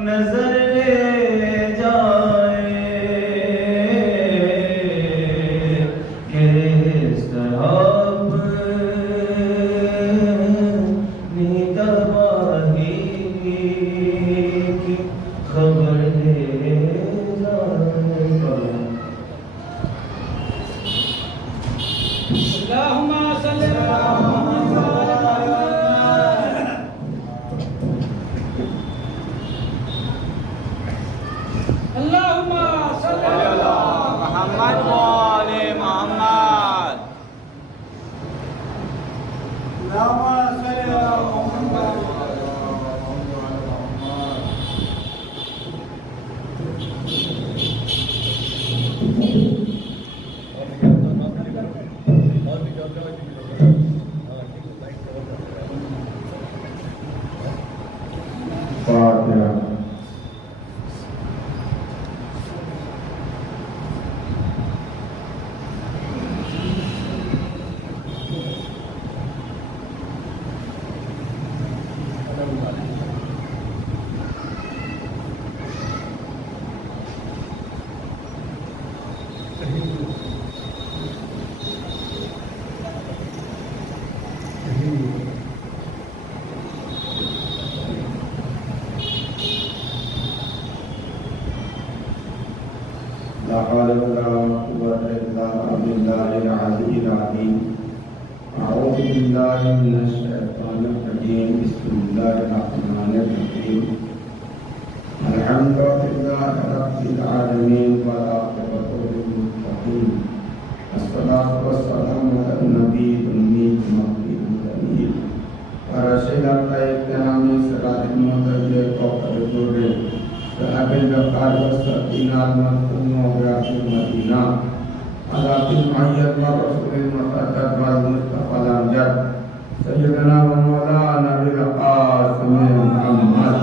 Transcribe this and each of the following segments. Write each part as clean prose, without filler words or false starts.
نظر لے جائے محمد وآل محمد. اللهم صل على محمد. فاتحة. لا حول ولا قوة إلا بالله العلي العظيم. أعوذ بالله من الشيطان الرجيم. بسم الله الرحمن الرحيم. الحمد لله رب العالمين والعاقبة للمتقين. الصلاة والسلام على النبي الأمي المهدي الأمين ورسول الله الكرام صراط المهتدين فوق الجود صاحب الوقار والسكينة المرحوم وبيات المدينة على المعيد والرسول المقدس والمصطفى الأمجد سيدنا ومولانا بالقاسم محمد.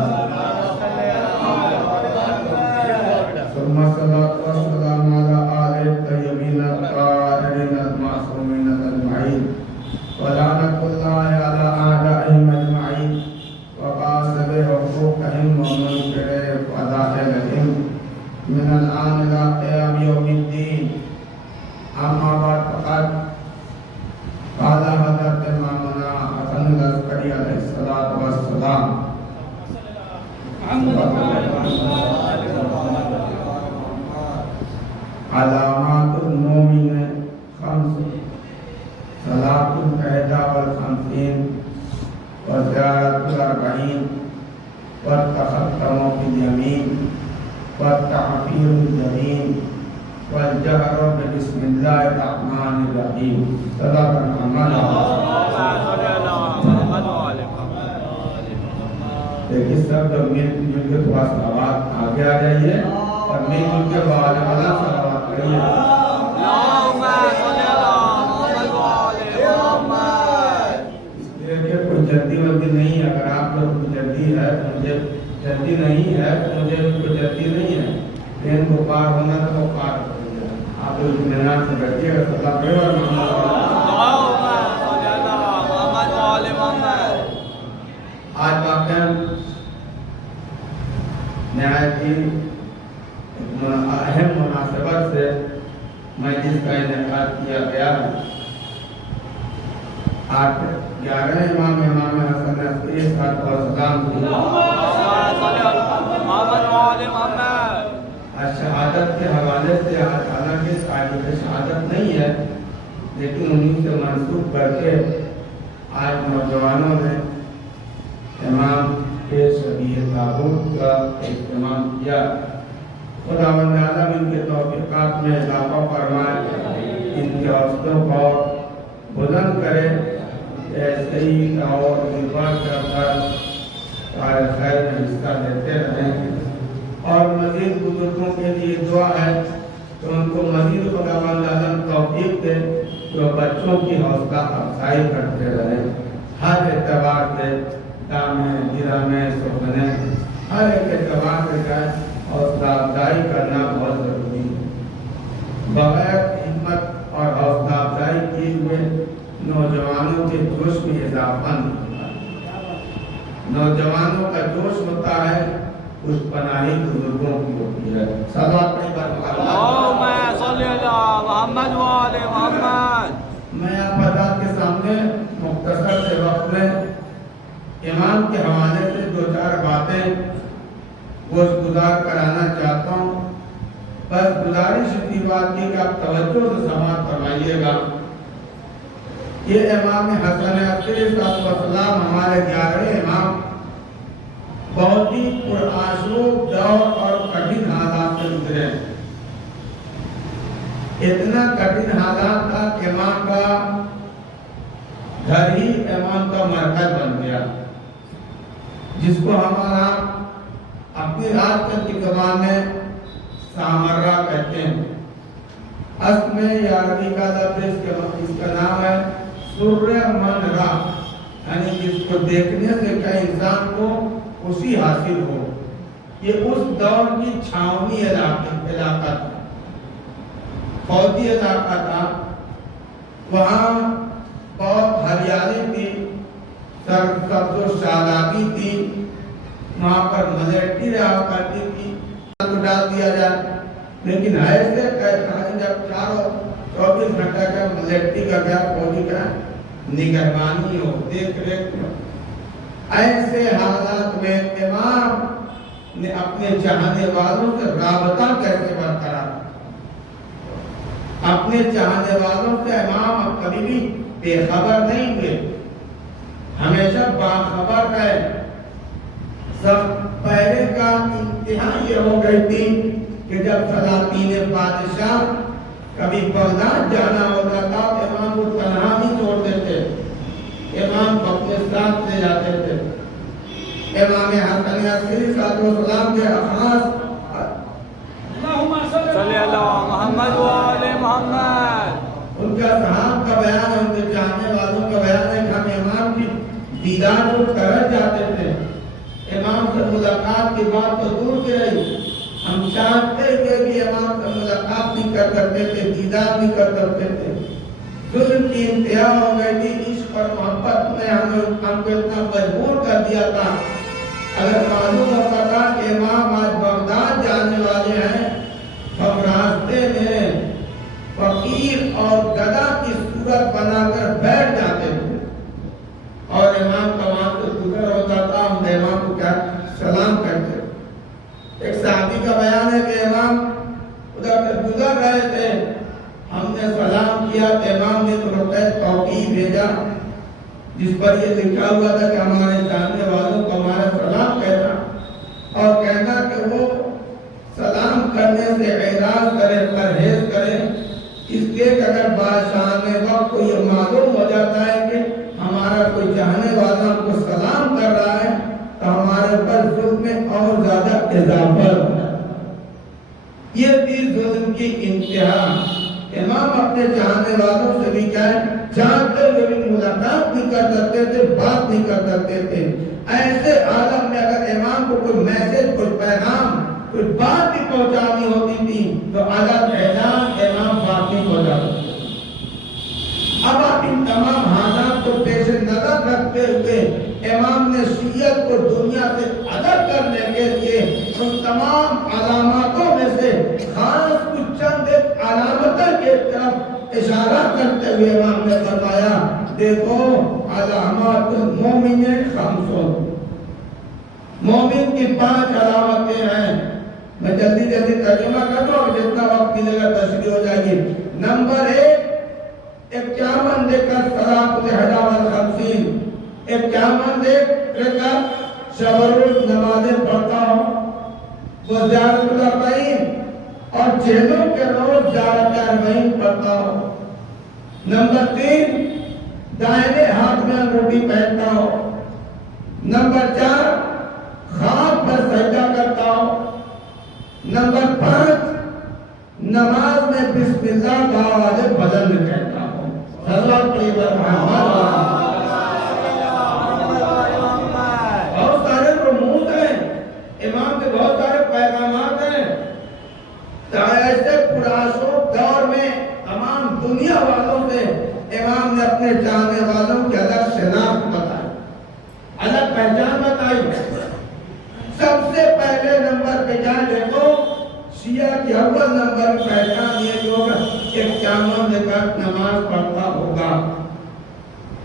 ثم الصلاة والسلام على آل الطيبين الطاهرين المعصومين أجمعين ولعنة الله على أعدائهم أجمعين وقاصد حقوقهم ومنكر فضائلهم من الآن إلى قيام يوم الدين. أما بعد فقد قال حضرت إمامنا حسن العسکری علیہ الصلاۃ والسلام علامات المؤمن خمس صلاة الإحدى والخمسين وزيارة الأربعين والتختم في اليمين والتعفير الجبين والجهر بسم الله الرحمن الرحيم. صدق محمد. دیکھیے سب جب مل جل کے تھوڑا سا آواز آگے آ جائیے اور مل جل کے بعد والا سلوات کریے. دیکھیے کوئی جلدی ولدی نہیں ہے. اگر آپ لوگ کو جلدی ہے تو مجھے جلدی نہیں ہے تو مجھے کوئی جلدی نہیں ہے. ٹرین کو پار ہونا تو وہ پار کر دیا. آپ لوگ اطمینان سے بیٹھیے گا. صلی اللہ علیہ وسلم. آج واقعہ نہایت ہی اہم مناسبت سے مجلس کا انعقاد کیا گیا. آج 11 امام حسن عسکری صاحب کو سلام شہادت کے حوالے سے حالانکہ صاحب شہادت نہیں ہے لیکن انہیں سے منسوخ کر کے آج نوجوانوں نے امام کے شبیہ تابوت کا اہتمام کیا. خداوند عالم ان کے توفیقات میں اضافہ فرمائے, ان کے حوصلوں کو بلند کرے, ایسے ہی اور بڑھ کر سارے خیر میں حصہ لیتے رہیں. اور مزید بزرگوں کے لیے دعا ہے کہ ان کو مزید خداوند عالم توفیق دے جو بچوں کی حوصلہ افزائی کرتے رہیں. ہر اعتبار سے دامے گرامے سوگنے ہر ایک اعتبار سے جائے حوصلہ افزائی کرنا بہت ضروری ہے. بغیر ہمت اور حوصلہ افزائی کیے ہوئے نوجوانوں کے جوش میں اضافہ نہیں ہوتا. نوجوانوں کا جوش ہوتا ہے اس پناہی بزرگوں کی ہوتی ہے. صلوات پڑھیں اللہم صلی علی محمد وآل محمد. میں آپ حضرات کے سامنے مختصر سے وقت میں امام کے حوالے سے 2-4 باتیں گزار کرانا چاہتا ہوں. بس گزارش اسی بات کی کہ آپ توجہ سے سماعت فرمائیے گا. یہ امام حسن عسکری صاحب ہمارے 11 امام بہت ہی پرآشوب دور اور کٹھن حالات سے گزرے. اتنا کٹھن حالات تھا کہ امام کا گھر ہی امام کا مرکز بن گیا، جس کو ہمارا اپنی آج کل کی زبان میں سامرہ کہتے ہیں۔ اصل میں یہ عربی کا لفظ اس کا نام ہے سر منرا، یعنی جس کو دیکھنے سے کہ انسان کو خوشی حاصل ہو۔ یہ اس دور کی چھاونی علاقہ تھا، فوجی علاقہ تھا، وہاں بہت ہریالی تھی، سبز و شادابی تھی، وہاں پر ملیٹری رہا کرتی تھی، تو ڈال دیا جائے، لیکن ایسے جب 24 گھنٹہ کا ملیٹری کا کیا فوجی کا نگہبانی ہو، دیکھ ریکھ ہو، ایسے حالات میں امام نے اپنے چاہنے والوں سے رابطہ کیسے برقرار، اپنے چاہنے والوں سے امام اب کبھی بھی بے خبر نہیں ہوئے، ہمیشہ باخبر رہے۔ سب پہلے کا انتہا یہ ہو گئی تھی کہ جب سلاطین بادشاہ کبھی بغداد جانا ہوتا تھا تو امام کو تنہا نہیں چھوڑ دیتے، امام کو اپنے ساتھ لے جاتے تھے۔ امام حسن عسکری صلی اللہ علیہ وسلم کے اخلاص صلی اللہ محمد وآل محمد، ان کا صحاب کا بیان ہے، ان کے چاہنے والوں کا بیان ہے کہ ہم امام کی دیدار کو کرنے جاتے تھے، امام سے ملاقات کی بات تو دور کی رہی، ہم چاہتے ہوئے بھی امام سے ملاقات نہیں کر سکتے تھے، دیدار نہیں کر سکتے تھے۔ ظلم کی انتہا ہو گئی تھی، عشق اور محبت نے ہم کو اتنا مجبور کر دیا تھا۔ اگر معلوم ہوتا تھا کہ امام آج بغداد جانے والے ہیں، ہم راستے میں فقیر اور گدھا کی صورت بنا کر بیٹھ جاتے تھے، اور امام کا وہاں سے گزر ہوتا تھا، ہم امام کو کیا سلام کرتے۔ ایک صحابی کا بیان ہے کہ امام ادھر سے گزر رہے تھے، ہم نے سلام کیا تو امام نے توقیع بھیجا جس پر یہ لکھا ہوا تھا کہ ہمارے جاننے والوں کو ہمارا سلام کہنا، اور کہنا کہ وہ سلام کرنے سے اعراض کرے، پرہیز کرے، اس لیے کہ اگر بادشاہ نے وقت کو یہ معلوم ہو جاتا ہے کہ ہمارا کوئی چاہنے والا ہم کو سلام کر رہا ہے تو ہمارے اوپر ظلم میں اور زیادہ اضافہ ہوتا ہے۔ یہ تھی ظلم کی انتہا۔ امام اپنے چاہنے والوں سے بھی کیا ہے، چاہتے ہوئے بھی ملاقات نہیں کر سکتے تھے، بات نہیں کر سکتے تھے۔ ایسے عالم میں اگر امام کو کوئی میسج، کوئی پیغام، کوئی بات بھی پہنچانی ہوتی تھی تو الگ اعلان امام باقی ہو جاتے تھے۔ اب آپ ان تمام حالات کو پیش نظر رکھتے ہوئے امام نے شیعت کو دنیا سے الگ کرنے کے لیے ان تمام علاماتوں میں سے خاص کچھ چند علامتوں کے طرف اشارہ کرتے ہوئے امام نے فرمایا، دیکھو علامات المومن خمسون، مومن کی 5 علامتیں ہیں۔ میں جلدی ترجمہ کر دوں، جتنا وقت ملے گا تشریح ہو جائے گی۔ نمبر 1، 51 صلاۃ الحدا والخمسین، 51 رکعت شب و روز نمازیں پڑھتا ہوں، وہ زیارت الاربعین اور جہلوں کے روز زیارت اربعین پڑھتا ہوں۔ نمبر 3، دائنے ہاتھ میں انگوٹھی پہنتا ہوں۔ نمبر 4، خاک پر سجدہ کرتا ہوں۔ نمبر 5، نماز میں بسم اللہ بآواز بلند کہتا ہوں۔ صلی اللہ علیہ وسلم۔ بہت سارے رموز ہیں، امام کے بہت سارے پیغامات ہیں۔ ایسے پرآشوب دور میں تمام دنیا والوں سے امام نے اپنے چاہنے والوں کی الگ شناخت بتائی، الگ پہچان بتائی۔ سب سے پہلے نمبر پہ جائیں دیکھو، شیعہ کی اول نمبر پہچان یہ جو ہوگا 51 رکعت نماز پڑھتا ہوگا۔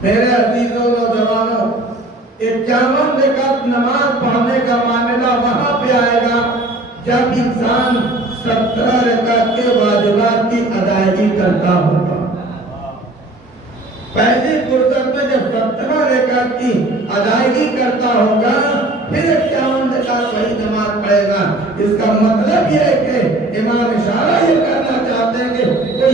میرے عزیزوں نوجوانوں، 51 رکعت نماز پڑھنے کا معاملہ وہاں پہ آئے گا جب انسان 17 رکعت کے واجبات کی ادائیگی کرتا ہوگا۔ پہلی فرصت میں جب 17 رکعت کی ادائیگی کرتا ہوگا، پھر 51 رکعت وہی نماز پڑھے گا۔ اس کا مطلب یہ ہے کہ امام اشارہ یہ کرنا چاہتے ہیں کہ وہ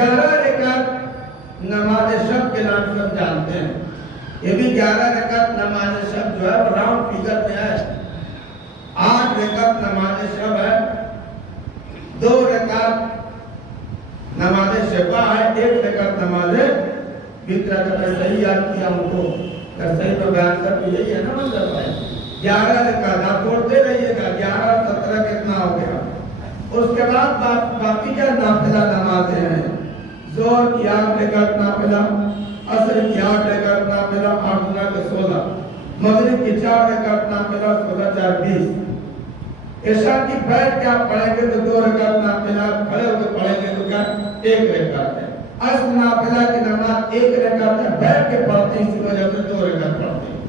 11 رکعت نماز شب کے نام سے ہم جانتے ہیں. یہ بھی 11 رکعت نماز شب جو ہے راؤنڈ فگر میں ہے. 8 رکعت نماز شب ہے, 2 رکعت نماز شفا ہے, 1 رکعت نماز وتر کا. صحیح یاد کیا ہم کو, اگر صحیح تو بیان کر کے یہی ہے نا مطلب ہے. 11 رکعت آپ پڑھتے رہیے گا. 11 17 کتنا ہو گیا. اس کے بعد باقی کیا نافلہ نمازیں ہیں. ظہر کی 8 رکعت نافلہ, عصر کی 8 رکعت نافلہ, 8 گنا کے 16, مغرب کی 4 رکعت نافلہ, 16 4 20. عشاء کی بیٹھ کے آپ پڑھیں گے تو 2 رکعت نافلہ, کھڑے ہو کے پڑھیں گے تو کیا 1 رکعت ہے. عصر نافلہ کی نماز 1 رکعت ہے, بیٹھ کے پڑھتے ہیں, اسی وجہ سے 2 رکعت پڑھتے ہیں.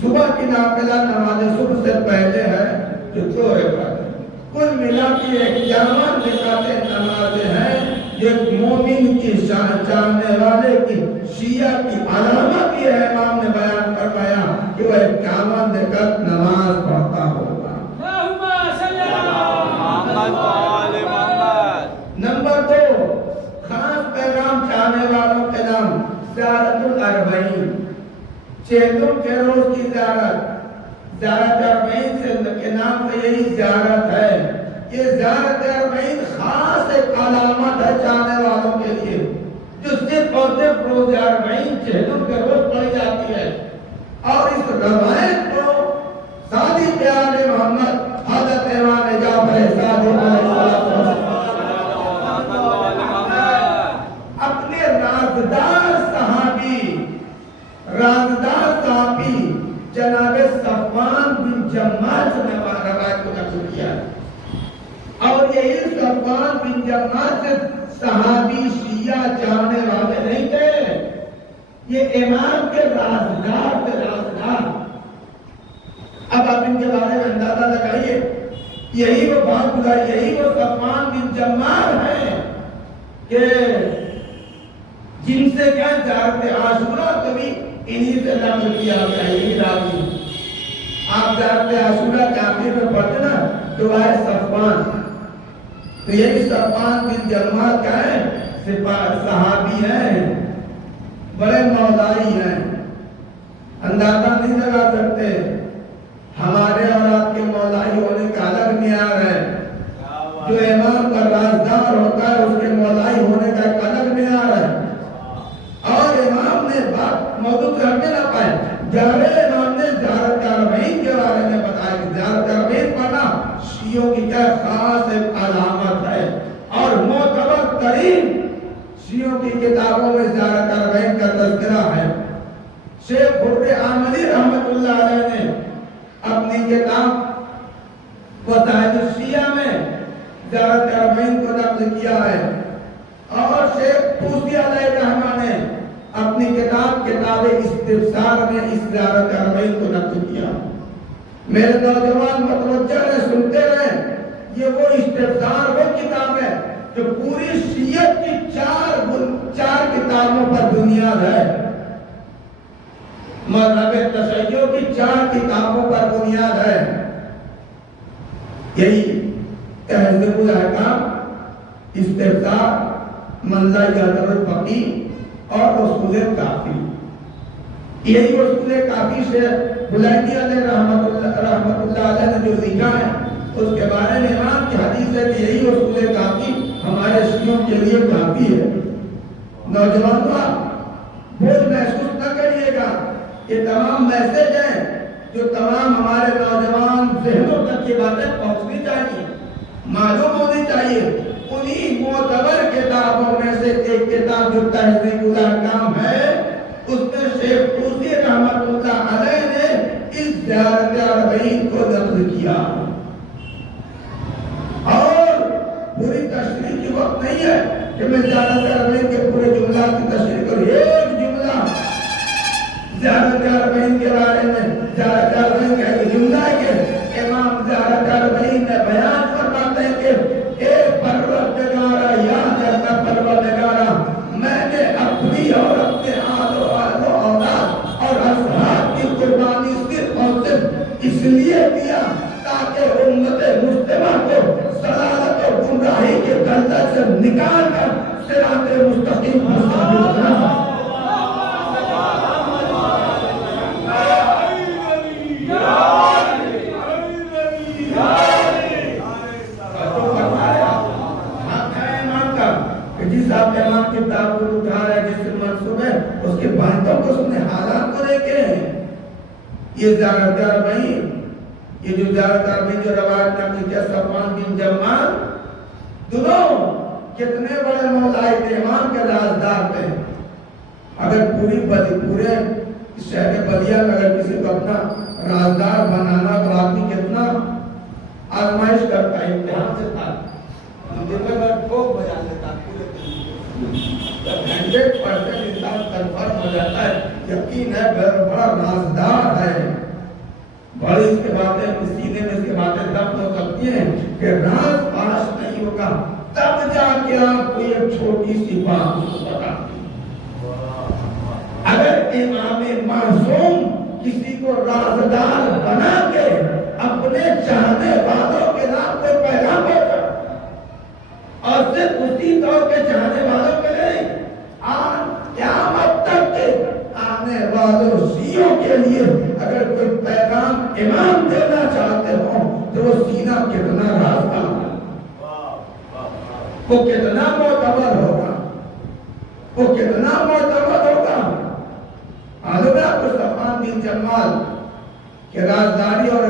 صبح کی نافلہ نماز صبح سے پہلے ہے جو 2 رکعت ہے. کل ملا کے 51 رکعتیں نمازیں ہیں. یہ مومن کی چاہنے والے کی شیعہ کی علامت یہ ہے. امام نے بیان فرمایا کہ وہ 51 رکعت نماز پڑھتا ہوگا. نمبر 2, خاص پیغام چاہنے والوں کے نام زیارت الاربعین, چہتم کے روز کی زیارت. زیارت اربعین کے نام سے یہی زیارت ہے. یہ زیارت اربعین خاص ایک علامت ہے چاہنے والوں کے لیے, جو صرف اور صرف روز اربعین چہتم کے روز پڑھی جاتی ہے. اور اس روایت کو سادی پیارے محمد حضرت امام جعفر صادق علیہ السلام اپنے رازدار صحابی جناب صفوان بن جمال سے روایت کو نقل کیا ہے. اور یہی صفوان بن جمال سے صحابی شیعہ چاہنے والے نہیں تھے, یہ امام کے رازدار تھے. رازدار, اب آپ ان کے بارے میں اندازہ لگائیے. یہی وہ بات گزاری, یہی وہ صفوان بن جمال ہیں کہ جن سے کیا زیارت عاشورہ کو بھی انہی سے نقل کیا گیا. یہی راوی آپ زیارت عاشورہ کے آخر میں پڑھتے نا تو ہے صفوان, تو یہی صفوان بن جمال کیا ہے, صحابی ہیں, بڑے مولائی ہیں. اندازہ نہیں لگا سکتے. ہمارے اور آپ کے مولائی ہونے کا الگ معیار ہے. جو امام کا رازدار ہوتا ہے اس کے مولائی ہونے کا ایک الگ معیار ہے. اور امام نے بات موضوع سے ہٹنے نہ پائے. جارے امام نے زیارت اربعین کے بارے میں بتایا کہ زیارت اربعین پڑھنا شیعوں کی کیا خاص ایک علامت ہے. اور معتبر ترین شیعوں کی کتابوں میں زیارت اربعین کا تذکرہ ہے. شیخ خرد عاملی رحمت اللہ علیہ نے اپنی کتاب وسائل الشیعہ میں زیارت اربعین کو نقل کیا ہے. اور شیخ طوسی علیہ الرحمہ نے اپنی کتاب استفسار میں اس زیارت اربعین کو نقل کیا. میرے نوجوان متوجہ رہے, سنتے رہے. یہ وہ استفسار وہ کتاب ہے جو پوری شیعت کی 4 کتابوں پر بنیاد ہے. مذہب تشیع کی 4 کتابوں پر بنیاد ہے. یہی تہذیب الاحکام, استفسار, منزلہ جعفر الفقیہ اور اصول کافی. یہی اصول کافی سے حلیمی علیہ رحمت اللہ علیہ نے جو لکھا ہے اس کے بارے میں امام کی حدیث ہے کہ یہی اصول کافی ہمارے شیعوں کے لیے کافی ہے. نوجوانوں آپ بوجھ محسوس نہ کریے گا. یہ تمام میسج ہیں جو تمام ہمارے نوجوان ذہنوں تک یہ باتیں پہنچنی چاہیے, معلوم ہونی چاہیے. انہی معتبر کتابوں میں سے ایک کتاب جو تہذیب الاحکام ہے, اس میں شیخ طوسی رحمت اللہ علیہ نے اس زیارت اربعین کو نقل کیا. اور پوری تشریح کی وقت نہیں ہے کہ میں زیارت اربعین کے پورے جملات کی تشریح کروں. ایک جملہ زیارت اربعین کے بارے میں, زیارت اربعین کا ایک جملہ ہے کہ امام زیارت اربعین نے بیان فرماتے ہیں کہ اے پروردگارا, یاد رکھنا پروردگارا, میں نے اپنی اور اپنے آل و اولاد اور اصحاب کی قربانی صرف اور صرف اس لیے دیا تاکہ امت مجتمع کو ضلالت اور گمراہی کے دلدل سے نکال کر صراط مستقیم پر ثابت رہنا۔ جس آپ امام کی تابوت اٹھا رہے ہیں، جس سے منصوب ہے، اس کے باتوں کو سنے، حالات کو دیکھے ہیں۔ یہ زیارت اربعین، یہ جو زیارت اربعین جو روایت نقل کیا صفوان بن جمال، دونوں کتنے بڑے مولائے تھے، امام کے رازدار تھے۔ اگر پورے شہر بدیہ میں اگر کسی کو اپنا رازدار بنانا تو آدمی کتنا آزمائش کرتا ہے، امتحان سے تھا، دن میں ٹھوک بجا لیتا پورے جب 100% انسان کنفرم ہو جاتا ہے، یقین ہے بڑا رازدار ہے، بڑی اس کے باتیں سینے میں اس کے باتیں دفن ہو سکتی ہیں کہ راز پاش نہیں ہوگا، تب جا کے آپ کو ایک چھوٹی سی بات بتا دیں۔ اگر امام معصوم کسی کو رازدار بنا کے اپنے چاہنے والوں کے نام کوئی پیغام ہوتا اور صرف اسی دور کے چاہنے والوں کے نہیں، قیامت تک کے آنے والوں شیعوں کے لیے اگر کوئی پیغام امام دینا چاہتے ہوں تو وہ سینہ کتنا رازدار ہے، وہ کتنا معتبر ہوگا، وہ کتنا معتبر ہوگا۔ معلوم ہے آپ کو صفوان بن جمال کہ رازداری اور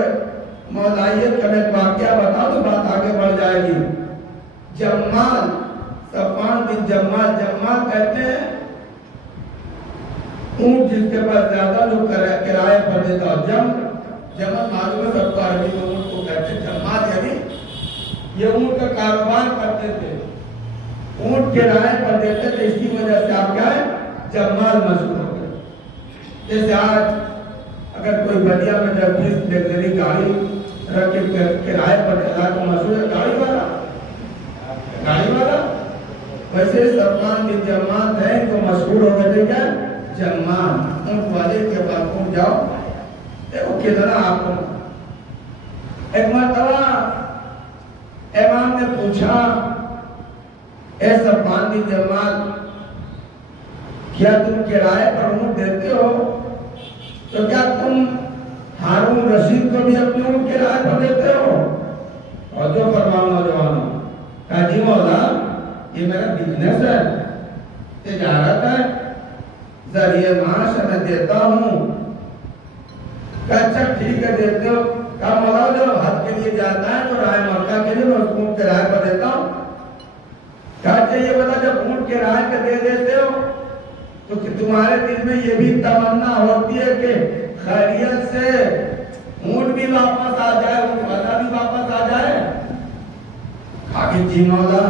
مولائیت کا میں ایک واقعہ بتا دوں، بات آگے بڑھ جائے گی۔ جمال، صفوان بن جمال کہتے ہیں اونٹ جس کے پاس زیادہ جو کرائے پر دیتا ہو، جمل معلوم ہے سب کو عربی میں اونٹ کو کہتے ہیں، جمال یعنی یہ اونٹ کا کاروبار کرتے تھے، اونٹ کرائے پر دیتے تھے، اسی وجہ سے آپ کیا ہے جمال مشہور ہو گئے۔ جیسے آج اگر کوئی بدیہ میں جب لگژری گاڑی رکھ کے کرائے پر دیتا تو مشہور ہے گاڑی والا، ویسے صفوان بن جمال تھے تو مشہور ہو گئے تھے کیا جمال، اونٹ والے کے پاس اونٹ جاؤ، دیکھو کتنا آپ کو۔ ایک مرتبہ امام نے پوچھا، اے صفوان بن جمال کیا تم کرائے پر اونٹ دیتے ہو تو کیا تم ہارون رشید کو بھی اپنے اونٹ کرائے پر دیتے ہو؟ اور جو فرماؤ نوجوانوں، کہا جی مولا یہ میرا بزنس ہے، تجارت ہے، ذریعہ معاش میں دیتا ہوں۔ کہا اچھا ٹھیک ہے دیتے ہو۔ کہا مولا جب حج کے لیے جاتا ہے تو رائے مکہ کے لیے میں اس کو اونٹ کرائے پر دیتا ہوں۔ کہا اچھا یہ بتا جب اونٹ کرائے پر دے دیتے ہو تو کہ تمہارے دل میں یہ بھی تمنا ہوتی ہے کہ خیریت سے اونٹ بھی واپس آ جائے، اونٹ والا بھی واپس آ جائے؟ کہ جی مولا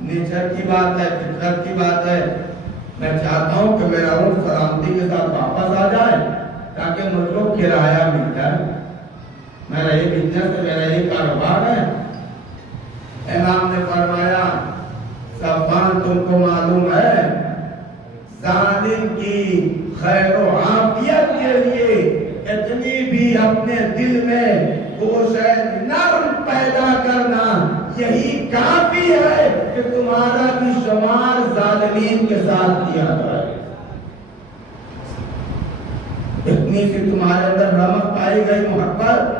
نیچر کی بات ہے، فطرت کی بات ہے، میں چاہتا ہوں کہ میرا اونٹ سلامتی کے ساتھ واپس آ جائے تاکہ مجھ کو کرایہ مل جائے، میرا یہ بزنس ہے، میرا یہ کاروبار ہے۔ امام نے فرمایا صفوان تم کو معلوم ہے ظالم کی خیر و عافیت کے لیے اتنی بھی اپنے دل میں گوشہ نرم پیدا کرنا یہی کافی ہے کہ تمہارا بھی شمار ظالمین کے ساتھ کیا جائے۔ اتنی سی تمہارے اندر رمق پائی گئی، محبت،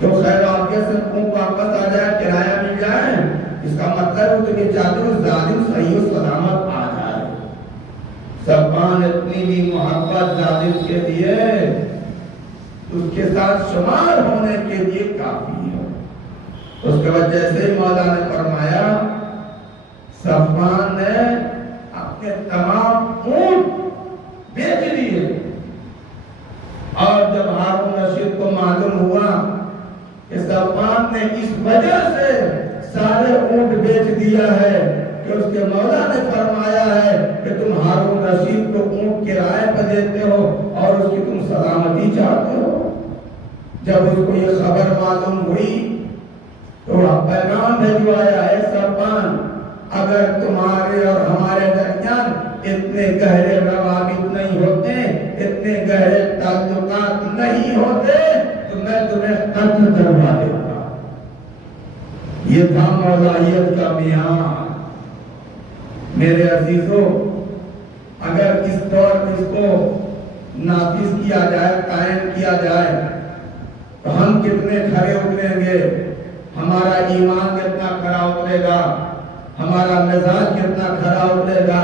تو خیر و عافیت سے تم واپس آ جائے، کرایہ مل جائے، اس کا مطلب تم یہ چاہتے ہو ظالم صحیح و سلامت آ جائے۔ صفوان اتنی بھی محبت ظالم کے لیے اس کے ساتھ شمار ہونے کے لیے کافی ہے۔ اس کے بعد جیسے ہی مولا نے فرمایا صفوان نے اپنے تمام اونٹ بیچ دیے، اور جب ہارون رشید کو معلوم ہوا کہ صفوان نے اس وجہ سے سارے اونٹ بیچ دیا ہے کہ اس کے مولا نے فرمایا ہے کہ تم ہارون رشید کو اونٹ کرائے پر دیتے ہو اور اس کی تم سلامتی چاہتے ہو، جب اس کو یہ خبر معلوم ہوئی تو پیغام بھیجوایا، اے صفوان اگر تمہارے اور ہمارے درمیان اتنے گہرے روابط نہیں ہوتے، اتنے گہرے تعلقات نہیں ہوتے تو میں تمہیں قتل کروا دیتا۔ یہ تھا مولائیت کا معیار، میرے عزیزوں، اگر اس دور میں اس کو نافذ کیا جائے، قائم کیا جائے، تو ہم کتنے کھڑے اتریں گے، ہمارا ایمان کتنا کھڑا اترے گا، ہمارا مزاج کتنا کھڑا اترے گا۔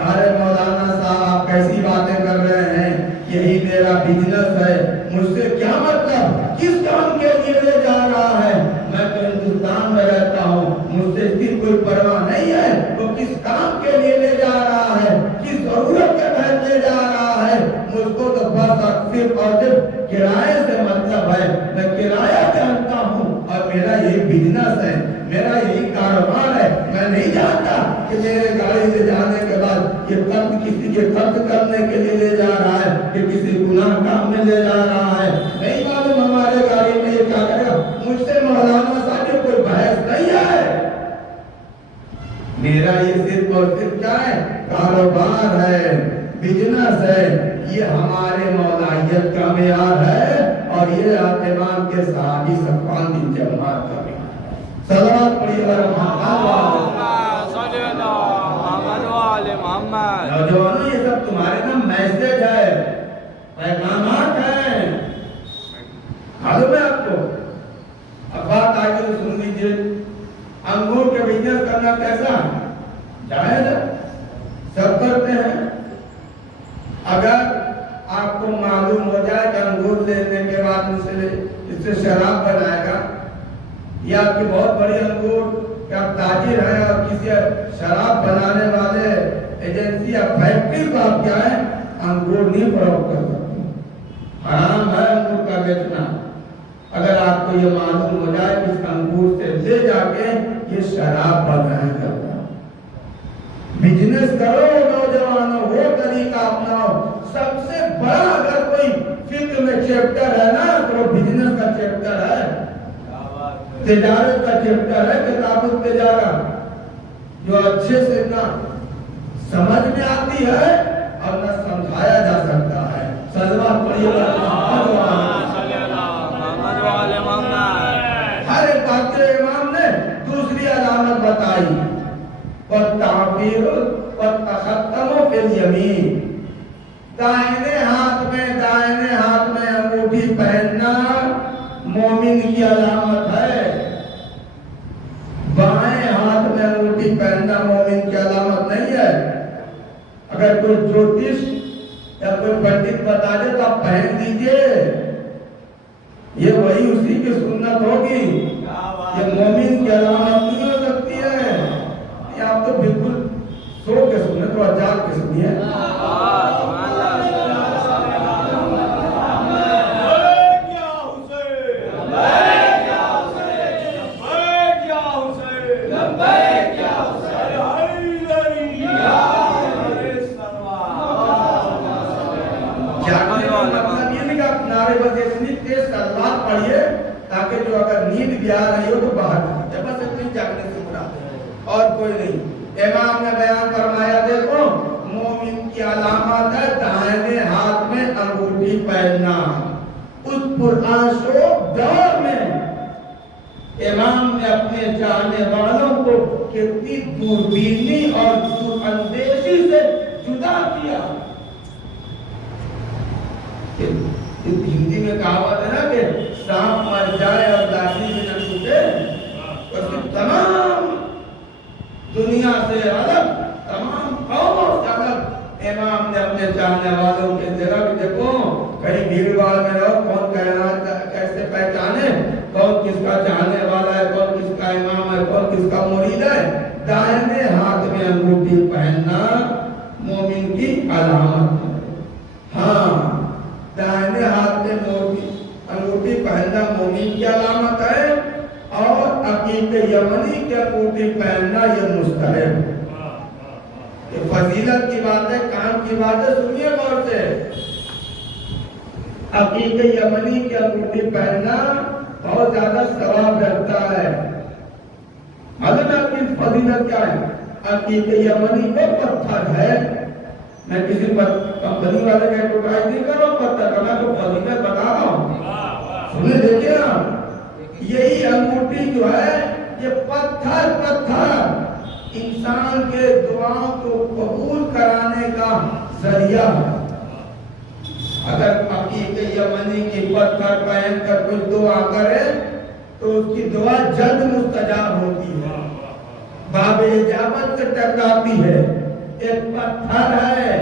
ارے مولانا صاحب آپ کیسی باتیں کر رہے ہیں، یہی میرا بزنس ہے، مجھ سے کیا مطلب، کس کام کے لیے لے جا رہا ہے، میں تو ہندوستان میں رہتا ہوں، مجھ سے اس کی کوئی پرواہ نہیں ہے، وہ کس کام کے لیے لے جا رہا ہے، کس ضرورت کے تحت لے جا رہا ہے، مجھ کو تو بس صرف اور صرف کرائے سے مطلب ہے، میں کرایہ جانتا ہوں اور میرا یہی بزنس ہے، میرا یہی کاروبار ہے۔ میں نہیں جانتا کہ میرے گاڑی سے جانے کے بعد یہ قرض کسی کے قرض کرنے کے لیے لے جا رہا ہے کہ کسی گناہ کام میں لے جا رہا ہے، نہیں معلوم ہمارے گاڑی میں یہ کیا کرے گا۔ مجھ سے مولانا صاحب کوئی بحث نہیں ہے، میرا یہ صرف اور صرف کیا ہے، کاروبار ہے، بزنس ہے، یہ ہمارے مولائیت کا معیار ہے اور یہ امام کے صحابی صفوان بن جماعت کا معیار ہے۔ صلوات پڑھیے محمد۔ نوجوانوں، یہ سب تمہارے نام میسج ہے، پیغامات ہیں، معلوم ہے آپ کو۔ اب بات آگے تو سن لیجیے، انگور کے بزنس کرنا کیسا جائز ہے، سب کرتے ہیں۔ اگر آپ کو معلوم ہو جائے کہ انگور لینے کے بعد اس سے شراب بنائے گا، یا آپ کی بہت بڑی انگور کہ آپ تاجر ہیں اور کسی شراب بنانے والے ایجنسی یا فیکٹری کو آپ کیا ہے انگور نہیں فروخت کر سکتے، حرام ہے انگور کا بیچنا۔ اگر آپ کو یہ معلوم ہو جائے کہ اس انگور سے لے جا کے یہ شراب بنایا جاتا ہے، بزنس کرو نوجوانوں، وہ طریقہ اپناؤ۔ سب سے بڑا اگر کوئی فقہ میں چیپٹر ہے نا تو وہ بزنس کا چیپٹر ہے، تجارت کا چیپٹر ہے، کتاب التجارت، جو اچھے سے نہ سمجھ میں آتی ہے اور نہ سمجھایا جا سکتا ہے۔ صلوات پڑھیے ہر ایک بات کے امام نے دوسری علامت بتائی، والتعبیر والتختم فی الیمین، دائنے ہاتھ میں انگوٹھی پہننا مومن کی علامت ہے، بائیں ہاتھ میں انگوٹھی پہننا مومن کی علامت نہیں ہے۔ اگر کوئی جوتش یا کوئی پنڈت بتا دے تو آپ پہن دیجئے، یہ وہی اسی کی سنت ہوگی، یہ مومن کی علامت نہیں ہو سکتی ہے۔ یہ آپ تو بالکل سو کے سنے تو اجال کے سنیے۔ تاکہ جو اگر نیند بھی آ رہی ہو تو باہر جائے، بس اتنی جاگنے سے مراد ہے اور کوئی نہیں۔ امام نے بیان فرمایا، دیکھو مومن کی علامت ہے دائنے ہاتھ میں انگوٹھی پہننا۔ اس پرآشوب دور میں امام نے اپنے چاہنے والوں کو کتنی دوربینی اور دور اندیشی سے جدا کیا۔ ہندی میں کہاوت ہے نا کہ سانپ مر جائے اور لاٹھی میں نہ چھوٹے، اس تمام دنیا سے الگ، تمام قوموں سے الگ امام نے اپنے چاہنے والوں کے جگہ بھی دیکھو، کہیں بھیڑ بھاڑ میں رہو، کون کیسے پہچانے کون کس کا چاہنے والا ہے، کون کس کا امام ہے، کون کس کا مرید ہے۔ دائنے ہاتھ میں انگوٹھی پہننا مومن کی علامت ہے۔ ہاں، دائنے ہاتھ میں انگوٹھی پہننا مومن کی علامت ہے، اور عقیق یمنی کی انگوٹھی پہننا یہ مستحب ہے۔ یہ فضیلت کی بات ہے، کام کی بات ہے، سنیے غور سے۔ عقیق یمنی کی انگوٹھی پہننا بہت زیادہ ثواب رکھتا ہے۔ معلوم ہے آپ کی فضیلت کیا ہے؟ عقیق یمنی وہ پتھر ہے، میں کسی کمپنی والے کا ٹوٹائی نہیں کر رہا ہوں پتھر کا، میں تو فضیلت بتا رہا ہوں۔ سنیں دیکھیں نا، یہی انگوٹھی جو ہے یہ پتھر انسان کے دعاؤں کو قبول کرانے کا ذریعہ ہے۔ اگر عقیق یمنی کی پتھر پہن کر کوئی دعا کرے تو اس کی دعا جلد مستجاب ہوتی ہے، باب اجابت سے ٹکراتی ہے۔ ایک پتھر ہے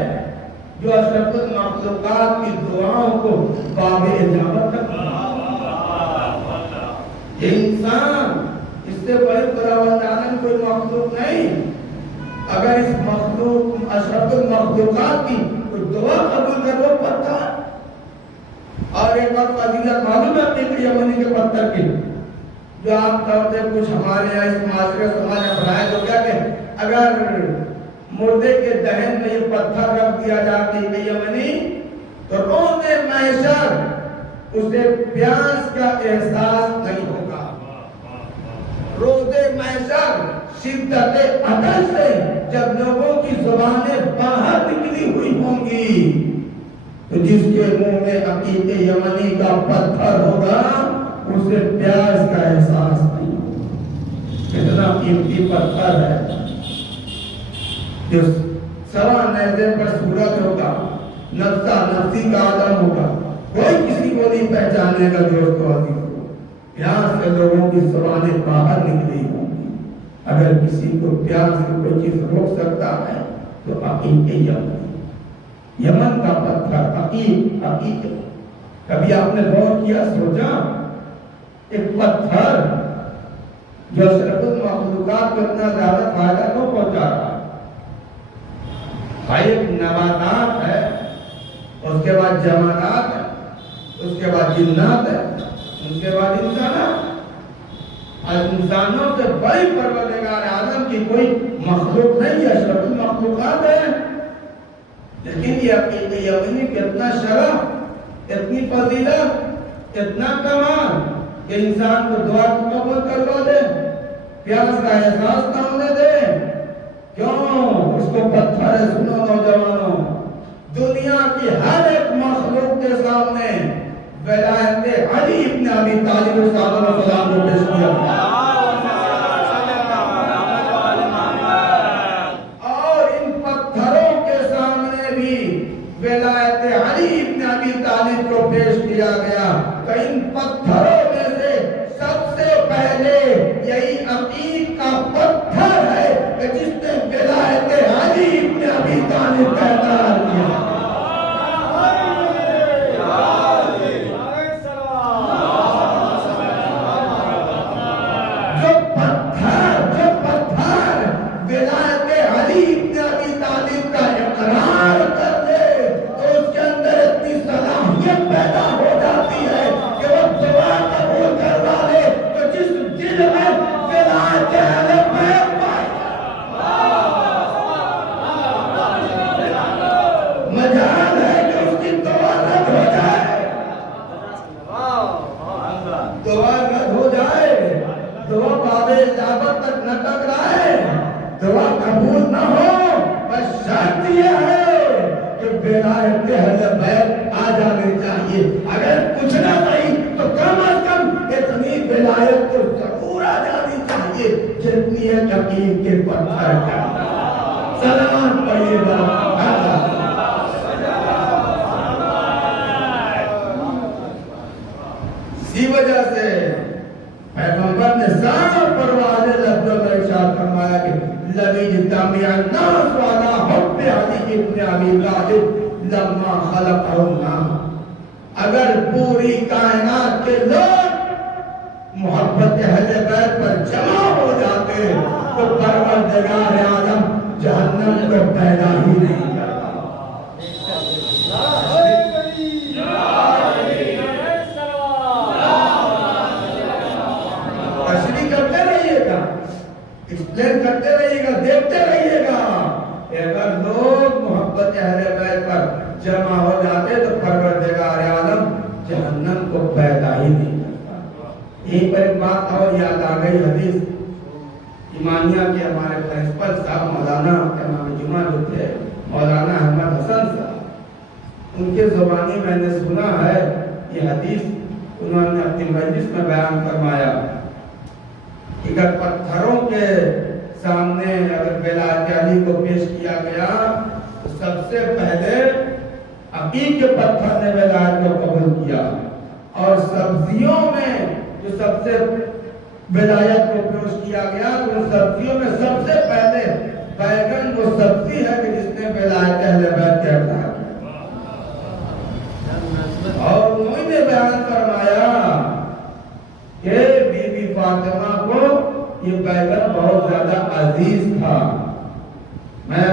جو اشرف المخلوقات کی دعاؤں کو باب اجابت تک یہ انسان، اس سے بڑے خداوندان کوئی مخلوق نہیں۔ اگر اس مخلوق اشرف المخلوقات کی کوئی دعا قبول کر وہ پتھر، اور ایک اور فضیلت معلوم ہے عقیق یمنی کے پتھر کی، جو عام طور سے کچھ ہمارے یہاں اس معاشرے سماج میں فرائض ہو گیا کہ اگر مردے کے دہن میں یہ پتھر رکھ دیا جاتی ہے یمنی تو روز محشر اسے پیاس کا احساس نہیں ہوگا۔ روز محشر شدت عطش سے جب لوگوں کی زبانیں باہر نکلی ہوئی ہوں گی تو جس کے منہ میں عقیق یمنی کا پتھر ہوگا اسے پیاس کا احساس نہیں ہوگا۔ کتنا قیمتی پتھر ہے جو سوا نیزے پر صورت ہوگا، نفسہ نفسی کا عالم ہوگا، کوئی کسی کو نہیں پہچانے گا دوست و عزیز کو۔ پیاس سے لوگوں کی زبانیں باہر نکلی ہوں گی۔ اگر کسی کو پیاس سے کوئی چیز روک سکتا ہے تو عقیق یمن کا پتھر عقیق۔ کبھی آپ نے غور کیا، سوچا ایک پتھر جو اشرف المخلوقات کو اتنا زیادہ فائدہ کو پہنچا رہا ہے؟ بھائی ایک نباتات ہے، اس کے بعد جمادات ہے، اس کے بعد جنات ہے، اس کے بعد انسانات۔ انسانوں سے بڑی پروردگار عالم کی کوئی مخلوق نہیں ہے، اشرف المخلوقات ہے۔ لیکن یہ عقیق یمنی کتنا شرف، اتنی فضیلت، اتنا کمال کہ انسان کو دعا کو قبول کروا دے، پیاس کا احساس نہ ہونے دے۔ کیوں؟ اس کو پتھر ہے۔ سنو نوجوانوں، دنیا کی ہر ایک مخلوق کے سامنے ولایت علی ابن ابی طالب صاحب علیہ السلام کو پیش کیا، اور ان پتھروں کے سامنے بھی ولایت علی ابن ابی طالب کو پیش کیا گیا۔ کہ ان پتھروں میں سے سب سے پہلے یہی عقیق کا پتھر ہے کہ جس نے ولایت علی ابن ابی طالب کا اقرار کیا۔ جو پتھر ولایت علی ابن ابی طالب کا اقرار کر لے تو اس کے اندر اتنی صلاحیت پیدا ہو جاتی ہے کہ وہ دعا قبول کروا لے تو جس دل میں ولایت علی مجال ہے کہ اس کی دعا رد ہو جائے، دعا رد ہو جائے، دعا باب اجابت تک نہ ٹکرائے، دعا قبول نہ ہو، بس شرط یہ ہے کہ ولایت اہل بیت آ جانے چاہیے۔ اگر کچھ نہ صحیح تو کم از کم اتنی ولایت تو ضرور آ جانی چاہیے جتنی ہے عقیق کے پتھر کا۔ سلام پڑھیے گا۔ اسی وجہ سے پیغمبر نے صاف پر واضح لفظوں میں ارشاد فرمایا کہ لَوِ اجْتَمَعَ النَّاسُ عَلَىٰ حُبِّ عَلِيِّ بْنِ أَبِي طَالِبٍ لَمَّا خَلَقَهُ اللَّهُ۔ اگر پوری کائنات کے لوگ محبت اہل بیت پر جمع ہو جاتے تو پروردگار عالم جہنم کو پیدا ہی نہیں کرتا۔ ایکسپلین کرتے رہیے گا، دیکھتے رہیے گا۔ اگر لوگ محبت اہل بیت پر جمع ہو جاتے تو پروردگار عالم جہنم کو پیدا ہی نہیں کرتا۔ یہیں پر ایک بات اور یاد آ گئی، حدیث ایمانیہ کے ہمارے پرنسپل صاحب مولانا امام جمعہ جو تھے مولانا احمد حسن صاحب، ان کے زبانی میں نے سنا ہے یہ حدیث، انہوں نے اپنی مجلس میں بیان فرمایا کہ اگر پتھروں کے سامنے اگر ولایت علی کو پیش کیا گیا تو سب سے پہلے عقیق کے پتھر نے ولایت کو قبول کیا، اور سبزیوں میں جو سب سے ولایت کو پیش کیا گیا تو سبزیوں میں سب سے پہلے بیگن وہ سبزی ہے کہ جس نے ولایت اہل بیت کے اعلان کیا، اور انہوں نے بیان فرمایا کہ بی بی فاطمہ کو یہ بیگن بہت زیادہ عزیز تھا۔ میں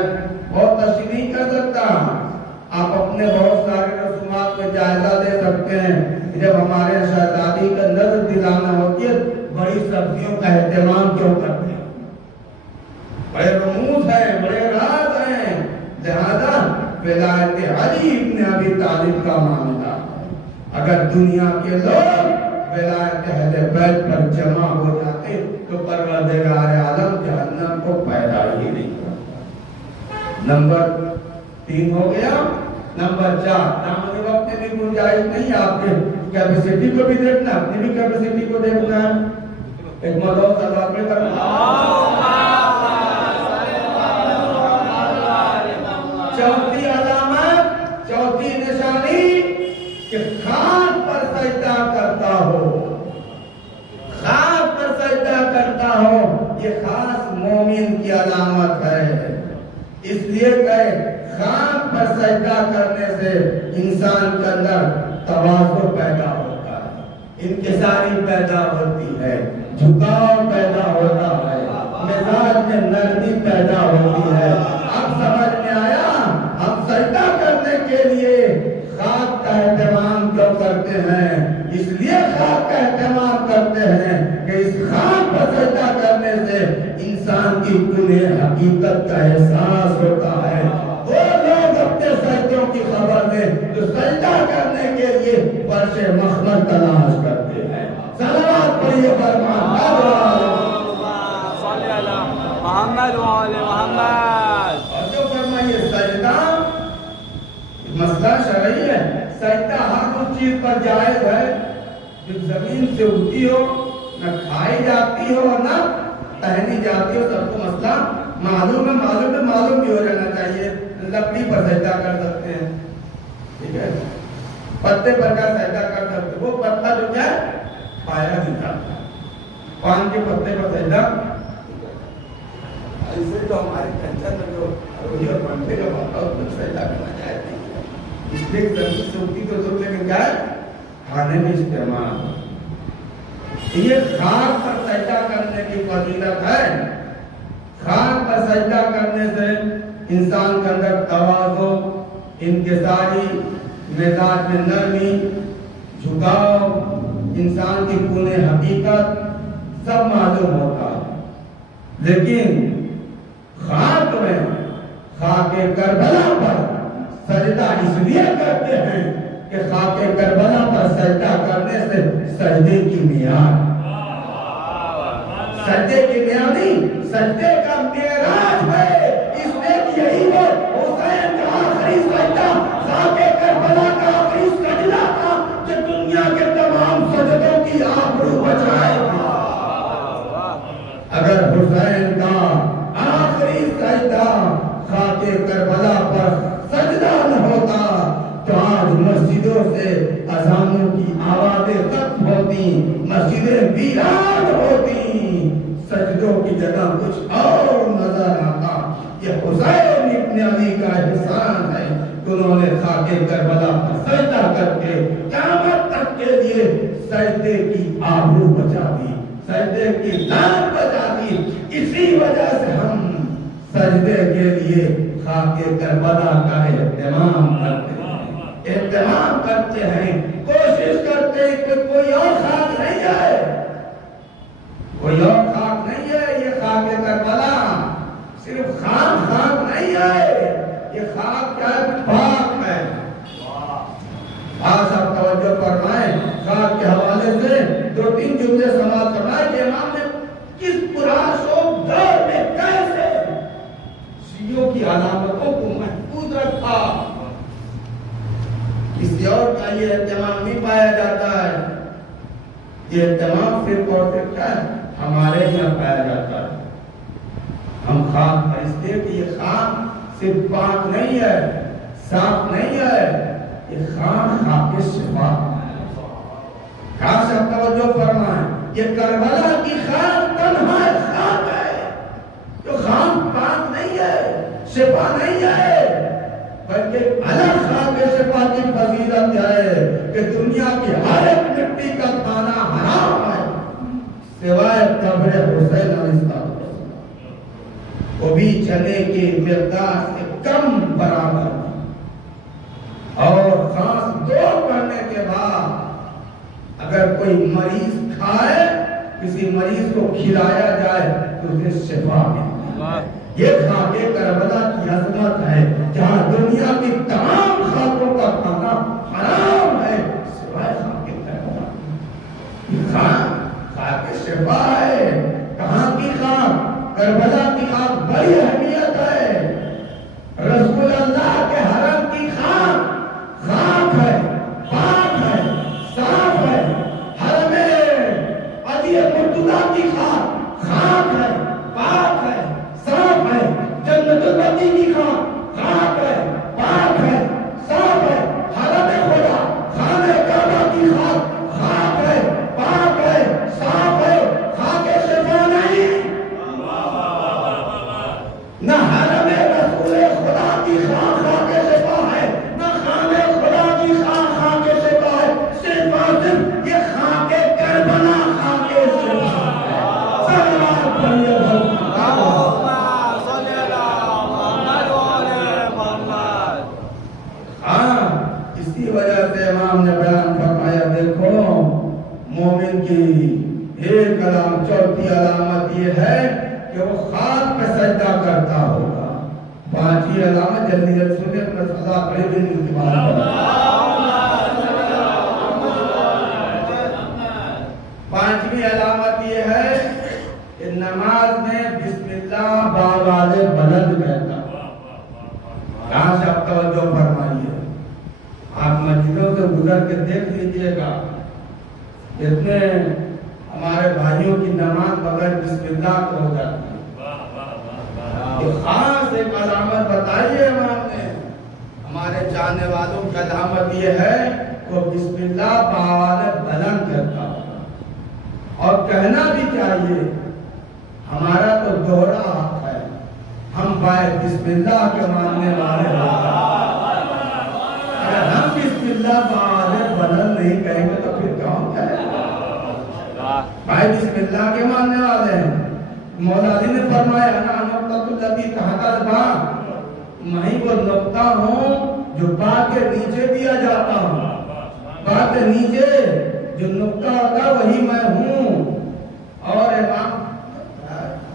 بہت تشریح کر سکتا ہوں، آپ اپنے بہت سارے رسومات میں جائزہ دے سکتے ہیں کہ جب ہمارے شہزادی کا نظر دلانا ہوتی ہے بڑی سبزیوں کا اہتمام کیوں کرتے ہیں، بڑے رموز ہیں، بڑے راز ہیں، لہذا ولایت علی ابن ابی طالب کا معاملہ اگر دنیا کے لوگ ولایت اہل بیت پر جمع ہو جاتے تو پروردگار عالم جہنم کو پیدا ہی نہیں کرتا۔ نمبر 3 ہو گیا۔ نمبر 4، دامن وقت میں بھی گنجائش نہیں، آپ کے کیپیسٹی کو بھی دیکھنا، اپنی بھی کیپیسٹی کو دیکھنا ہے۔ ایک مرتبہ صلوات میں کرنا۔ چوتھی علامت، چوتھی نشانی کہ خاک پر سجدہ کرتا ہو، خاک پر سجدہ کرتا ہو، یہ خاص مومن کی علامت ہے۔ اس لیے کہ خاک پر سجدہ کرنے سے انسان کے اندر تواضع پیدا ہوتا ہے، انکساری پیدا ہوتی ہے، جھکاؤ پیدا ہوتا ہے، مزاج میں نرمی پیدا ہوتی ہے۔ اب سمجھ میں آیا ہم سجدہ کرنے کے لیے خاک کا اہتمام کیوں کرتے ہیں؟ اس لیے خاک کا اہتمام کرتے ہیں کہ اس خاک پر سجدہ کرنے سے انسان کی کنہ حقیقت کا احساس ہوتا ہے۔ وہ لوگ اپنے سجدوں کی خبر میں جو سجدہ کرنے کے لیے فرش مخمل تلاش کرتے ہیں۔ صلوات پڑھیے فرمان صلی اللہ محمد وعلی محمد۔ اور جو فرمائیے سجدہ مسئلہ شرعی ہے، سجدہ ہر اس چیز پر جائز ہے جو زمین سے اٹھتی ہو، نہ کھائی جاتی ہو اور نہ پہنی جاتی ہو۔ سب کو مسئلہ معلوم ہے، معلوم بھی ہو جانا چاہیے۔ لکڑی پر سجدہ کر سکتے ہیں، ٹھیک ہے، پتے پر کا سجدہ کر سکتے ہیں، وہ پتا جو کیا ہے پایا دکھتا ہے، پان کے پتے پر سجدہ ایسے تو ہمارے کلچر میں جو روزی اور پنڈے کا بات ہے اس میں سجدہ کرنا جائز نہیں ہے، اس لیے زمین سے اٹھتی تو ضرور، لیکن کیا ہے کھانے میں استعمال۔ یہ خاک پر سجدہ کرنے کی فضیلت ہے۔ خاک پر سجدہ کرنے سے انسان کے اندر تواضع، انکساری، مزاج میں نرمی، جھکاؤ، انسان کی کنہ حقیقت سب معلوم ہوتا ہے۔ لیکن خاک میں، خاک کربلا پر سجدہ اس لیے کرتے ہیں کہ خاک کربلا پر سجدہ کرنے سے سجدے کی معیار، سجدے کی معیار نہیں، سجدے کا معراج ہے۔ اس نے یہی وہ حسین کا آخری سجدہ خاک کربلا کا آخری سجدہ تھا جو دنیا کے تمام سجدوں کی آبرو بچائے گا۔ اگر حسین کا آخری سجدہ خاک کربلا پر سجدہ نہ ہوتا تو آج مسجدوں سے اذانوں کی آوازیں ختم ہوتی، مسجدیں ویران ہوتی، سجدوں کی جگہ کچھ اور نظر آتا۔ یہ حسین ابن علی کا احسان ہے کہ انہوں نے خاک کربلا پر سجدہ کر کے قیامت تک کے لیے سجدے کی آبرو بچا دی، سجدے کی لان بچا دی۔ اسی وجہ سے ہم سجدے کے لیے خاک کربلا کا اہتمام کرتے ہیں، کوشش کرتے ہیں کہ کوئی اور خاک نہیں ہے، کوئی اور خاک نہیں ہے۔ یہ خاک کربلا صرف خاک نہیں ہے، یہ خاک کیا ہے؟ پاک ہے۔ آپ توجہ فرمائیں، خاک کے حوالے سے 2-3 جملے سماعت فرمائیں کہ امام نے کس پرآشوب دور میں کیسے شیعوں کی علامتوں کو محفوظ رکھا۔ کسی اور کا یہ اہتمام نہیں پایا جاتا ہے، یہ اہتمام صرف اور صرف کیا ہے؟ ہمارے یہاں پایا جاتا ہے۔ ہم خاک فرشتے کی یہ خاک صرف پاک نہیں ہے، صاف نہیں ہے، یہ خاک شفا۔ خاص اب توجہ فرمائیں، یہ کربلا کی خاک تنہا خاک ہے، جو خاک پاک نہیں ہے، شفا نہیں ہے، بلکہ الگ خاک شفا کی فضیلت ہے کہ دنیا کی ہر ایک مٹی کا کھانا حرام ہے سوائے قبر حسین علیہ السلام، وہ بھی چنے کی مقدار سے کم برابر، اور خاص دو کرنے کے بعد اگر کوئی مریض کھائے، کسی مریض کو کھلایا جائے تو اسے شفا ملتی ہے۔ یہ خاک کربلا کی عظمت ہے، جہاں دنیا کی تمام خاکوں کا کھانا حرام ہے سوائے خاک کربلا۔ یہ خاک شفا ہے۔ کہاں کی خاک؟ کربلا کی خاک بڑی اہمیت ہے۔ رسول اللہ کے حرم کی خاک خاک ہے، پاک ہے، صاف ہے۔ حرم علی مرتضیٰ کی خاک خاک ہے، پاک ہے، صاف ہے۔ جنت البقیع کی خاک خاک ہے، پاک ہے، صاف ہے۔ حرم خدا خانہ کعبہ کی خاک خاک ہے، پاک ہے، صاف ہے۔ خاک شفا نہیں، نہ حرم رسول خدا کی خاک خاک شفا ہے، نہ خانہ خدا کی خاک خاک شفا ہے۔ صرف اور صرف یہ خاک کربلا خاک شفا ہے۔ صلوات پڑھیے اللهم صل على محمد وعلى محمد۔ ہاں، اسی وجہ سے امام نے بیان فرمایا، دیکھو مومن کی ایک چوتھی علامت یہ ہے کہ وہ خاک پہ سجدہ کرتا ہوگا۔ پانچویں علامت جلدی جلدی سنیں، اپنا صدا پڑھے دن کی بات پانچویں علامت یہ ہے کہ نماز میں بسم اللہ باواز بلند کہتا۔ کہاں سے آپ توجہ فرمائیے، آپ مسجدوں سے گزر کے دیکھ لیجئے گا، اتنے ہمارے بھائیوں کی نماز بغیر بسم اللہ کو ہو جاتی ہے۔ یہ خاص ایک علامت بتائیے امام نے، ہمارے چاہنے والوں کی علامت یہ ہے وہ بسم اللہ باواز بلند کرتا ہے، اور کہنا بھی چاہیے۔ ہمارا تو دوہرا حق ہے، ہم بائے بسم اللہ کے ماننے والے ہوتے ہیں۔ اگر ہم بسم اللہ باواز بلند نہیں کہیں گے تو پھر کون کہے گا؟ بھائی بسم اللہ کے ماننے والے ہیں۔ مولا علی نے فرمایا انا نقطۃ الذی تحت الباء، میں وہ نقطہ ہوں جو با کے نیچے دیا جاتا ہوں، با کے نیچے جو نقطہ ہوتا وہی میں ہوں۔ اور امام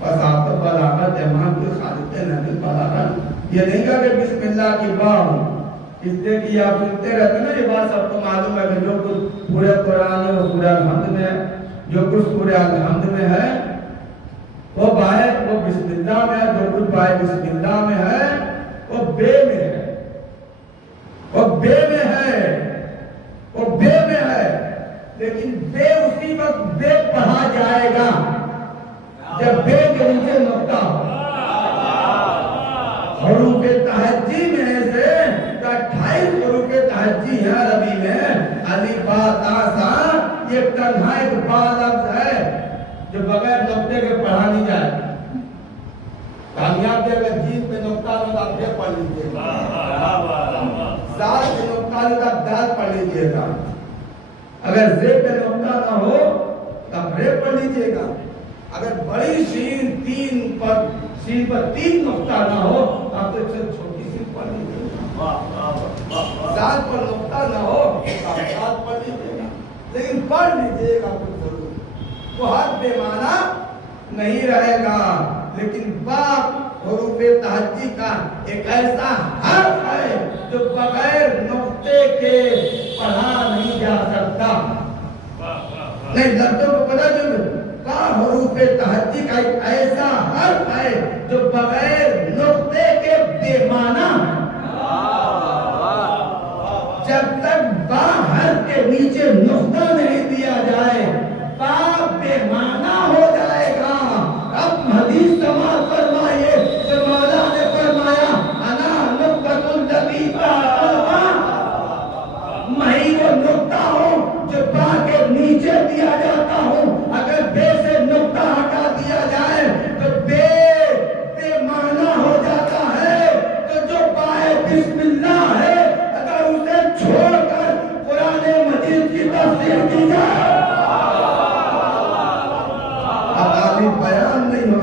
فصاحت و بلاغت، امام کی خالق نبی بلاغت، یہ نہیں کہا کہ بسم اللہ کی با ہوں، اس لیے کہ آپ سنتے رہتے نا، یہ بات سب کو معلوم ہے کہ جو کچھ پورے قرآن میں، سورہ الحمد میں، جو کچھ سورہ الحمد میں ہے وہ بائے وہ بسم اللہ میں ہے، جو کچھ بائے بسم اللہ میں ہے وہ بے میں ہے، وہ بے میں ہے، وہ بے میں ہے۔ لیکن بے اسی وقت بے پڑھا جائے گا جب بے کے نیچے نقطہ ہو۔ حروف تہجی میں سے 28 حروف تہجی ہیں عربی میں، الف با تا سا، یہ تنہا ایک با لفظ ہے جو بغیر نقطے کے پڑھا نہیں جائے۔ کامیاب اگر جیم پہ نقطہ ہو تو آپ یہ پڑھ لیجیے گا، زال پہ نقطہ ہو تو آپ دال پڑھ لیجیے گا، اگر زے پہ نقطہ نہ ہو تو آپ رے پڑھ لیجیے گا، اگر بڑی شین تین پر سین پر 3 نقطہ نہ ہو تو آپ تو چھوٹی سی پڑھ لیجیے گا، زال پر نقطہ نہ ہو تو آپ زال پڑھ لیجیے گا، لیکن پڑھ لیجیے گا کچھ ضرور۔ وہ حرف بے معنی نہیں رہے گا، لیکن باپ حروف تہجی کا ایک ایسا حرف ہے جو بغیر نقطے کے پڑھا نہیں جا سکتا۔ نہیں لفظوں کو پتہ جو کا حروف تہجی کا ایک ایسا حرف ہے جو بغیر نقطے کے بے معنی ہے۔ جب تک با حرف کے نیچے نقطہ نہیں دیا جائے با بے معنی ہو جائے گا۔ اب حدیث سماعت فرمائیے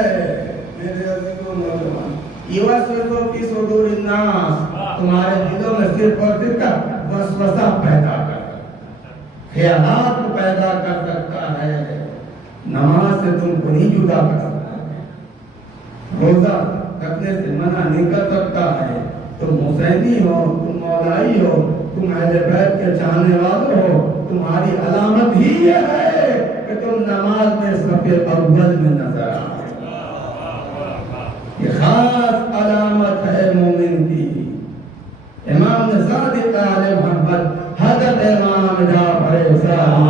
میرے عزیزوں نوجوان یوسوسو فی صدور الناس تمہارے دلوں میں صرف اور صرف وسوسہ پیدا کر خیالات کو پیدا کر سکتا ہے نماز سے تم کو نہیں جدا کر سکتا روزہ رکھنے سے منع نہیں کر سکتا ہے تم حسینی ہو تم مولائی ہو تم اہل بیت کے چاہنے والے ہو تمہاری علامت ہی یہ ہے کہ تم نماز میں صف اول میں نظر آئے یہ خاص علامت ہے مومن کی امام صادق علیہ محمد حضرت امام جعفر صادق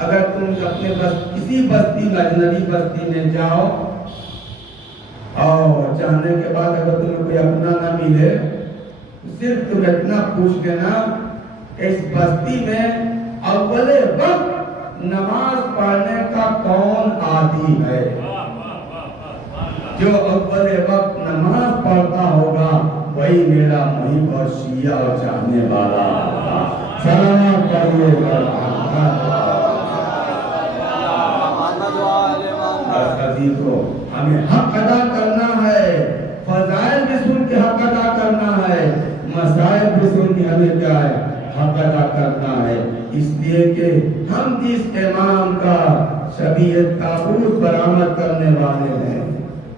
اگر تم اپنے کسی بستی میں اجنبی بستی میں جاؤ اور جانے کے بعد اگر تمہیں کوئی اپنا نہ ملے صرف تم اتنا پوچھ لینا کہ اس بستی میں اول وقت نماز پڑھنے کا کون عادی ہے جو اول وقت نماز پڑھتا ہوگا وہی میرا محب اور شیعہ اور چاہنے والا سلام پڑھیے گا کو ہمیں حق ادا کرنا ہے فضائل بھی سن کے حق ادا کرنا ہے مسائل بھی سن کے ہمیں کیا ہے حق ادا کرنا ہے اس لیے کہ ہم جس امام کا شبیہ تابوت برآمد کرنے والے ہیں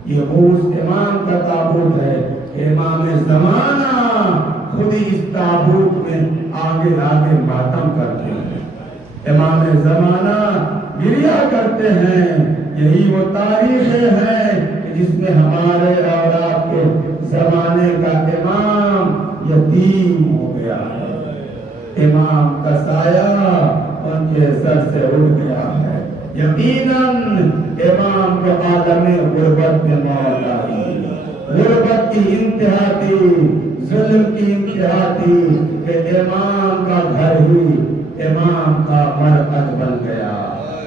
یہ اس امام کا تابوت ہے امام زمانہ خود ہی اس تابوت میں آگے آگے ماتم کرتے ہیں امام زمانہ گریہ کرتے ہیں یہی وہ تاریخیں ہیں جس میں ہمارے اور آپ کے زمانے کا امام یتیم ہو گیا ہے امام کا سایہ ان کے سر سے اڑ گیا ہے یقیناً امام کو عالم غربت میں موت آئی غربت کی انتہا تھی ظلم کی انتہا تھی کہ امام کا گھر ہی امام کا مرکز بن گیا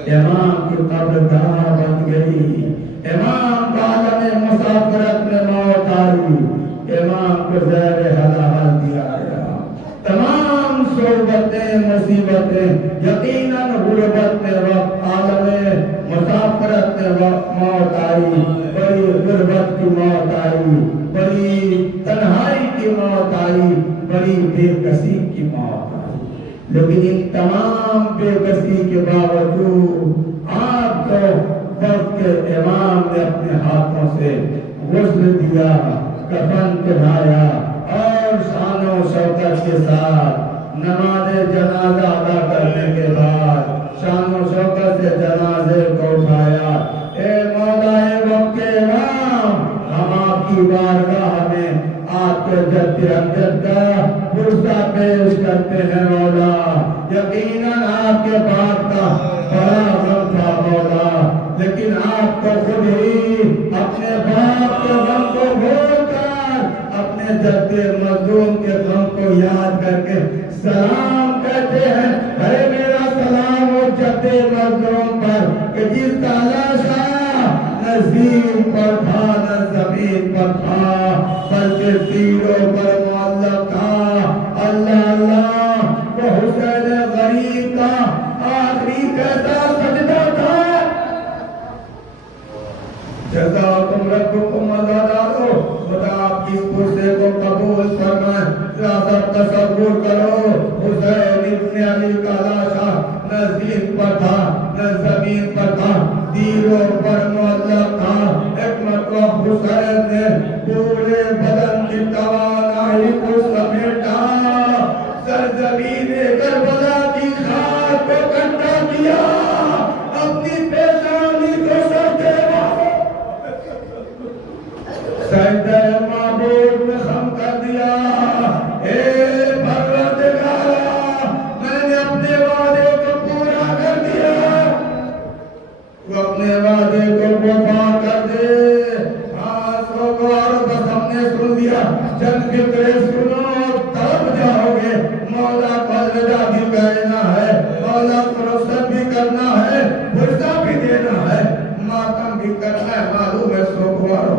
امام کی قبرگاہ بن گئی امام کا عالم مسافرت میں موت آئی امام کو زہر حلال دیا گیا تمام صحبتیں مصیبتیں یقیناً غربت میں وقت عالم مسافرت میں وقت موت آئی بڑی غربت کی موت آئی بڑی تنہائی کی موت آئی بڑی بے کسی کی موت آئی لیکن ان تمام بے بسی کے باوجود آپ کو وقت کے امام نے اپنے ہاتھوں سے غسل دیا کفن پہنایا اور شان و شوکت کے ساتھ نماز جنازہ ادا کرنے کے بعد شان و شوکت سے جنازے کو اٹھایا اے مولا وقت کے امام ہم آپ کی بارگاہ میں آپ کے جد امجد کا پرسہ پیش کرتے ہیں مولا یقیناً آپ کے باپ کا بڑا غم تھا مولا لیکن آپ کو خود ہی اپنے باپ کے غم کو بھول کر اپنے جد مظلوم کے غم کو یاد کر کے سلام کہتے ہیں اے میرا سلام ہو جد مظلوم پر کہ جس کا لاشا نہ زمین پر تھا نہ زمین پر تھا بلکہ تیروں پر معلق تھا اللہ اللہ وہ حسین غریب کا آخری کیسا سجدہ تھا جزاکم ربکم مزادارو خدا آپ کی اس پرسے کو قبول فرمائے ذرا تصور کرو حسین ابن علی کا لاشا نہ زمین پر تھا نہ زمین پر تھا تیروں پر معلق تھا ایک مرتبہ حسین نے پورے بدن کی توانائی کو سمیٹا سرزمین کربلا کی خاک کو اکٹھا کیا اپنی پیشانی کو سجدے سجدہ معبود میں خم کر دیا اے پروردگارا میں نے اپنے وعدے کو پورا کر دیا تو اپنے وعدے کو وفا کر دے اور بس ہم نے سن لیا چند فکرے سنو تب جاؤ گے مولا کو الوداع بھی کہنا ہے مولا کو رخصت بھی کرنا ہے بھرسا بھی دینا ہے ماتم بھی کرنا ہے معلوم ہے سوگوارو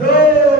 2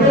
2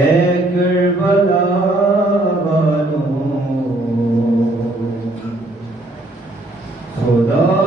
کربلا والوں خدا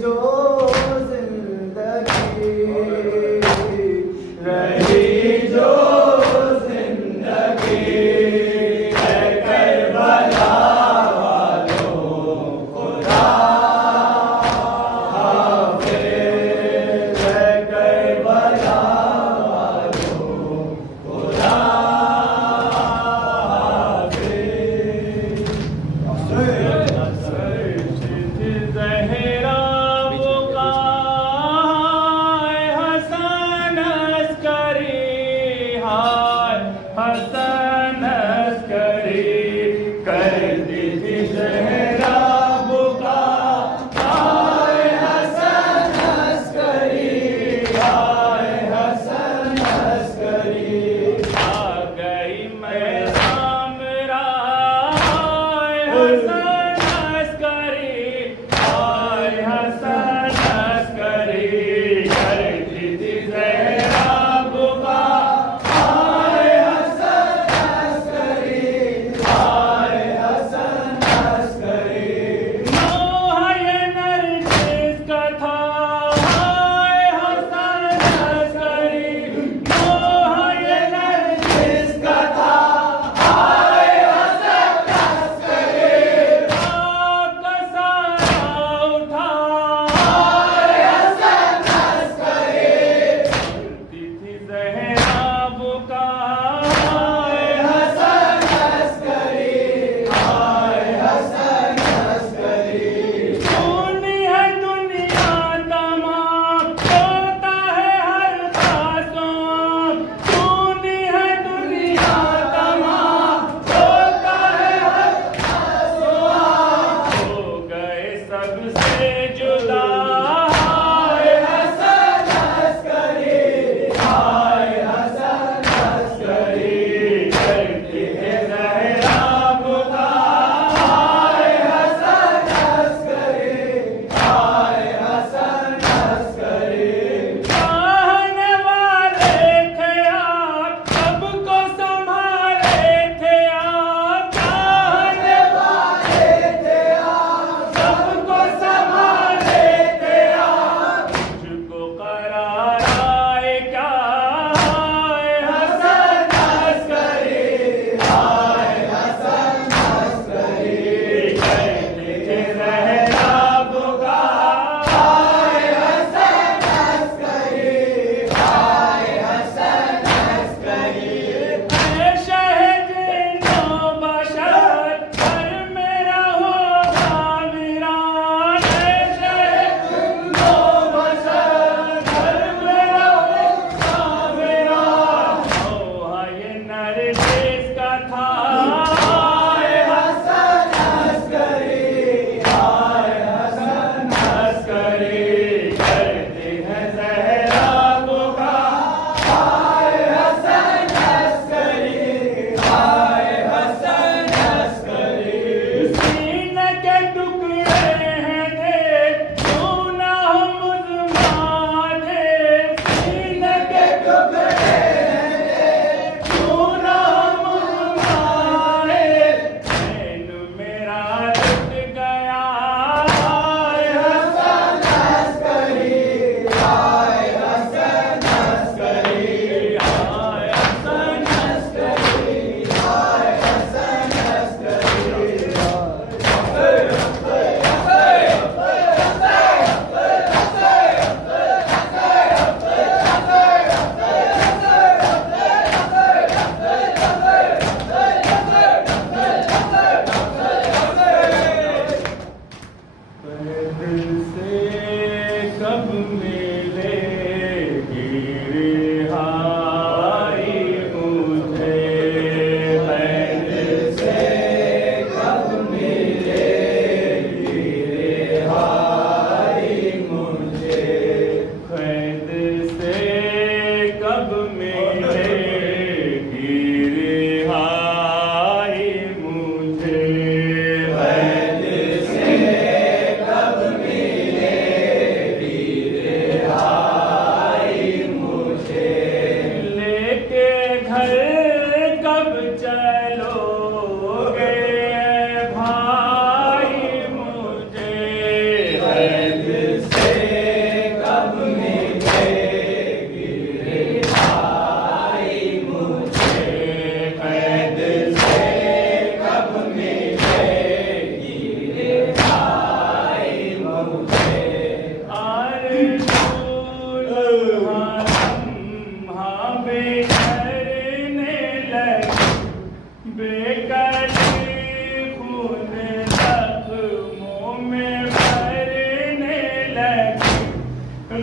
جو زندگی رہی جو زندگی ہے کربلا والوں خدا حافظ ہے کربلا والوں خدا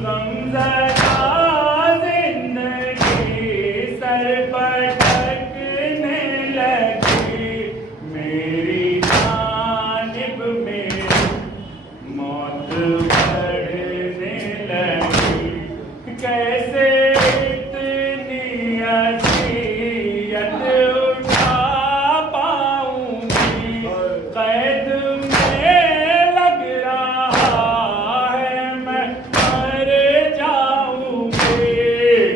غمزدہ زندگی سر پٹکنے لگی میری جانب میں موت بڑھنے لگی کیسے اتنی اذیت اٹھا پاؤں گی قید میں لگ رہا ہے میں مر جاؤں گی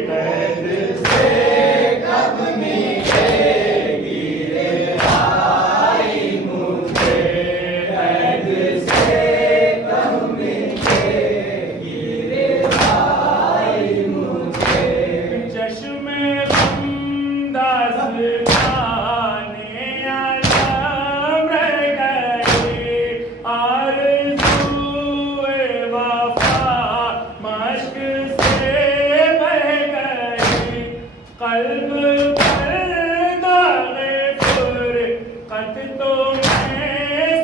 قید سے کب ملے گی رہائی مجھے قید سے کب ملے گی رہائی مجھے چشم غم داستانے عالم رہ گئی آرزوئے وفا مشک سے بہ گئی قلب پر داغ فرقت تو میں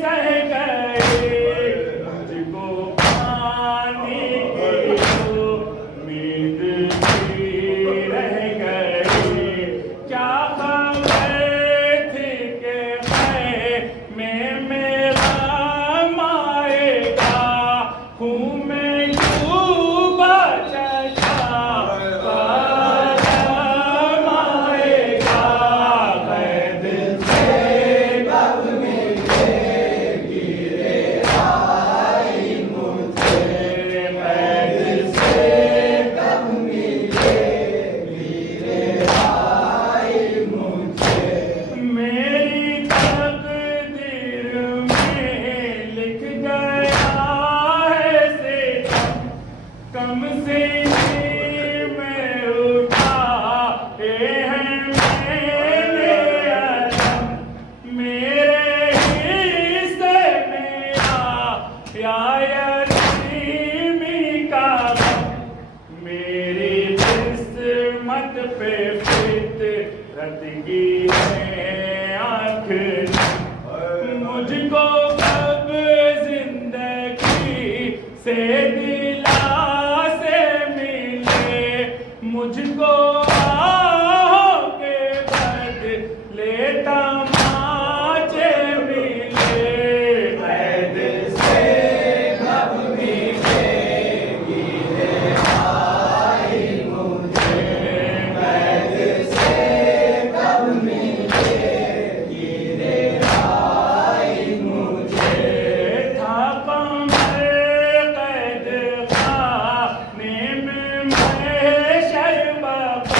سہ گئی مجھ کو پانی کی امید بھی رہ گئی کیا خبر تھی کہ میں میرا مائے گا خون میں ڈوبا چشمہ قدم آئے گا قید سے کب ملے گی رہائی مجھے قید سے کب ملے گی رہائی مجھے میری تقدیر میں لکھ گیا ہے ستم کم سینی میں اٹھا ہیں میرے علم میرے حصے میں یا یتیمی کا غم میری قسمت پہ فطرت گیرے آنکھ مجھ کو کب زندگی سے دلاسے ملے مجھ کو آہوں کے بدلے تماچے ملے قید سے کب ملے گی رہائی مجھے قید سے کب ملے گی رہائی مجھے تھا قمر قید خانے میں محشر بقا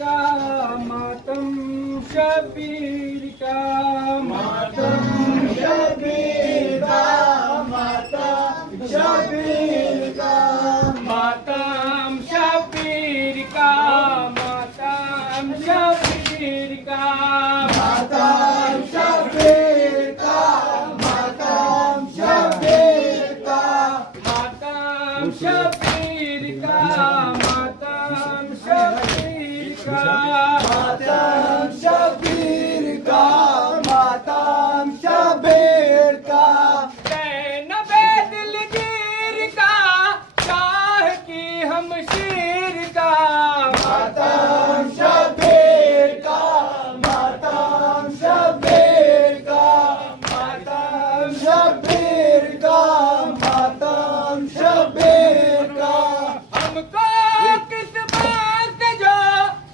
کا ماتم شبیر کا ماتم شبیر کا ماتم شبیر کا ماتم شبیر کا ماتم شبیر کا ماتم شبیر کا ماتم شبیر کا ماتم شبیر کا ماتم شبیر کا ماتم شبیر کا ماتم شبیر کا نبے دلگیر کا شاہ کی ہم شیر کا ماتم شبیر کا ماتم شبیر کا ماتم شبیر کا ماتم شبیر کا ہم کو کس بات سے جو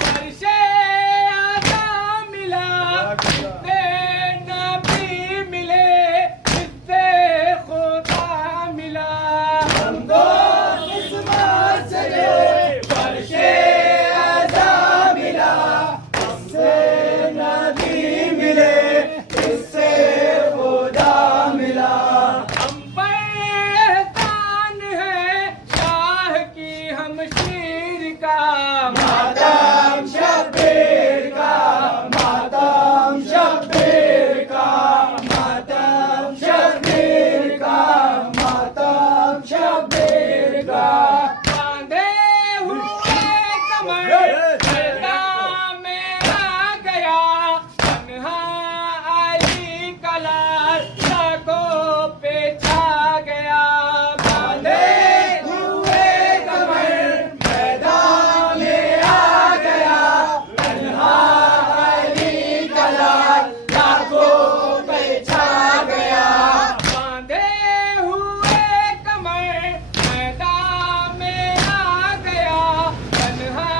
عرش اعظم ملا اس سے نبی ملے اس سے خدا ملا ہم کو قسمت سے جو فرش اعظم ملا اس سے نبی ملے اس سے خدا ملا ہم پر احسان ہے شاہ کی ہم شیر کا ماتم شبیر کا ماتم شبیر کا ماتم شبیر کا ماتم شبیر کا باندھے ہوئے کمر میدان میں آ گیا تنہا علی کا لال لاکھوں پہ چھا گیا باندھے ہوئے کمر میدان میں آ گیا تنہا علی کا لال لاکھوں پہ چھا گیا باندھے ہوئے کمر میدان میں آ گیا تنہا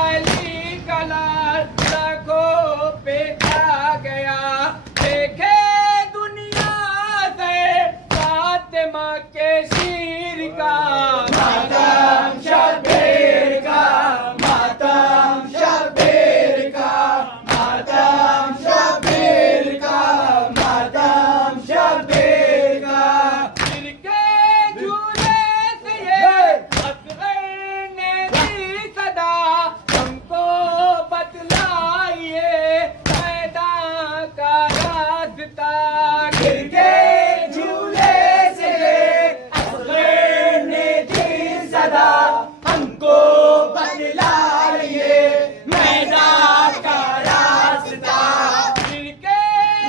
علی کا لال لاکھوں پہ چھا گیا دیکھے دنیا سے فاطمہ کے شیر کا ماتم شبیر کا ماتم شبیر کا ماتم شبیر کا ماتم شبیر کا پھر کے جھولے سے یہ اصغر نے دی صدا ہم کو بتلائیے میدان کا راستہ گر کے جھولے سے اصغر نے دی صدا ہم کو بتلائیے میدان کا راستہ پھر کے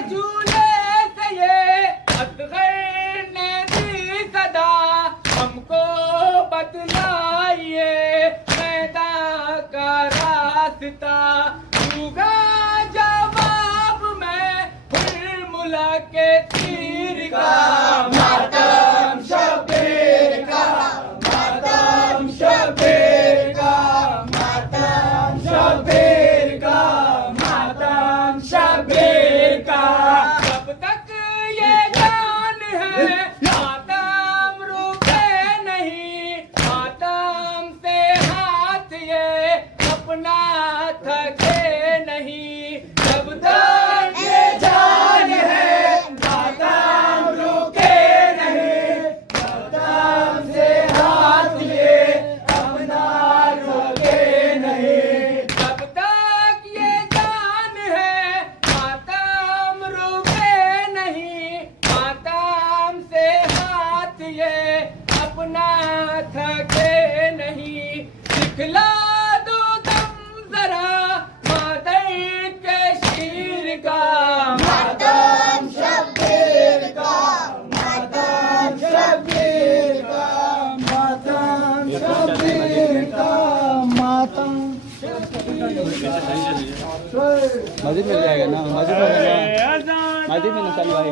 جھولے سے یہ اصغر نے دی صدا ہم کو بتلائیے میدان کا راستہ ہوگا جواب میں پھر ملا کے تیر کا ماتم شبیر کا ماتم شبیر کا ماتم شبیر کا ماتم شبیر کا جب تک یہ جان ہے ماتم رکے نہیں ماتم سے ہاتھ یہ اپنا تھکے نہیں جب تک یہ جان ہے ماتم رکے نہیں ماتم سے ہاتھ یہ اپنا رکے نہیں جب تک یہ جان ہے ماتم رکے نہیں ماتم سے ہاتھ یہ اپنا تھکے نہیں دکھلا دو دم ذرا مادر کے شیر کا ماتم شبیر کا ماتم شبیر کا ماتم شبیر کا ماتم مسجد مل جائے گا نا مسجد میں نشان بھائی